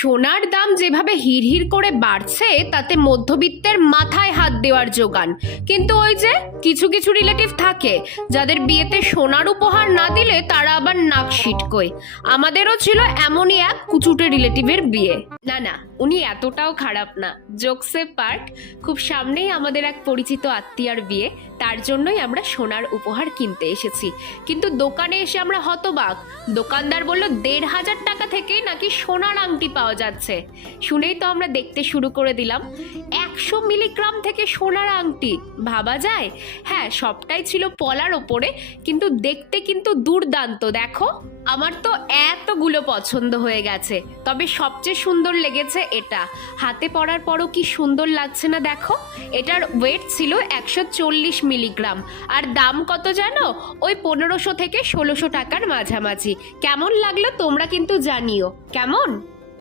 সোনার দাম যেভাবে হিড়হিড় করে বাড়ছে তাতে মধ্যবিত্তের মাথায় হাত দেওয়ার জোগান। কিন্তু ওই যে কিছু কিছু রিলেটিভ থাকে যাদের বিয়েতে সোনার উপহার না দিলে তারা আবার নাক সিটকোয়। আমাদেরও ছিল এমনই এক কুচুটে রিলেটিভের বিয়ে। না না, উনি এতটাও খারাপ না, জোকসে পার্ট। খুব সামনেই আমাদের এক পরিচিত আত্মীয়ার বিয়ে, তার জন্যই আমরা সোনার উপহার কিনতে এসেছি। কিন্তু দোকানে এসে আমরা হতবাক। দোকানদার বলল ১৫০০ টাকা থেকেই নাকি সোনার আংটি পাওয়া যাচ্ছে। শুনেই তো আমরা দেখতে শুরু করে দিলাম। ১০০ মিলিগ্রাম থেকে সোনার আংটি, ভাবা যায়? হ্যাঁ, সবটাই ছিল পলার ওপরে, কিন্তু দেখতে কিন্তু দুর্দান্ত। দেখো, আমার তো এতগুলো পছন্দ হয়ে গেছে, তবে সবচেয়ে সুন্দর লেগেছে এটা। হাতে পরার পরও কি সুন্দর লাগছে না দেখো। এটার ওয়েট ছিল ১৪০ মিলিগ্রাম, আর দাম কত জানো? ওই ১৫০০ থেকে ১৬০০ টাকার মাঝামাঝি। কেমন লাগলো তোমরা কিন্তু জানিও। কেমন?